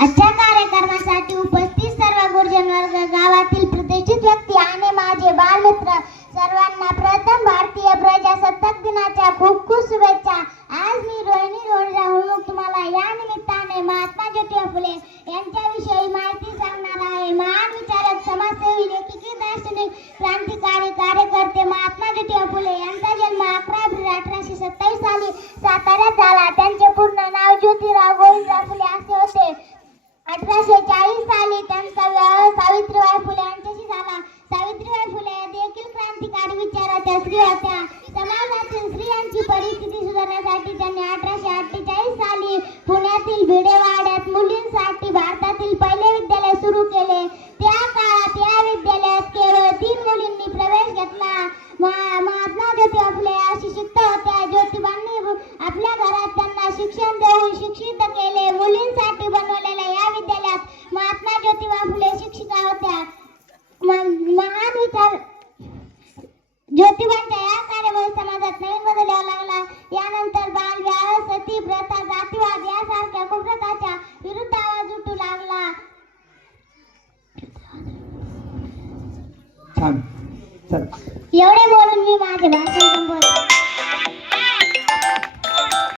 आजच्या कार्यक्रमासाठी उपस्थित सर्व गुरुजन वर्ग गावातील प्रतिष्ठित व्यक्ती आणि माझे बालमित्र सर्वांना प्रथम भारतीय प्रजासत्ताक दिनाच्या खूप खूप शुभेच्छा. आज मी रोहिणी रोहिणी तुम्हाला या निमित्ताने महात्मा ज्योतिबा फुले यांच्याविषयी एकोणीसशे सत्तावीस साली साताऱ्यात झाला. त्यांचे पूर्ण नाव ज्योतिराव गोविंदराव फुले असे होते. अठराशे चाळीस साली त्यांचा विवाह सावित्रीबाई फुले यांच्याशी झाला. सावित्रीबाई फुले देखील क्रांतिकारी विचाराच्या स्त्री होत्या. समाजातील स्त्रियांची परिस्थिती सुधारण्यासाठी त्यांनी अठराशे अठ्ठेचाळीस साली पुण्यातील भिडेवाड्यात मुलींसाठी भारतातील पहिले विद्यालय सुरू केले. त्या काळात या विद्यालयात केवळ तीन मुलींनी प्रवेश घेतला. महात्मा ज्योतिबा फुले अशिक्षित होत्या. शिक्षण देऊन शिक्षित केले. मुलींसाठी बनवलेल्या या विद्यालयात महात्मा ज्योतिबा फुले शिक्षिका होत्या. महान विचार ज्योतिबांच्या या कार्यामुळे समाजात नवीन बदल यावा लागला. यानंतर बालविवाह सती प्रथा जातीवाद यासारख्या कुप्रथाच्या विरुद्ध आवाज उठू लागला. एवढे बोलून मी माझे भाषण संपवले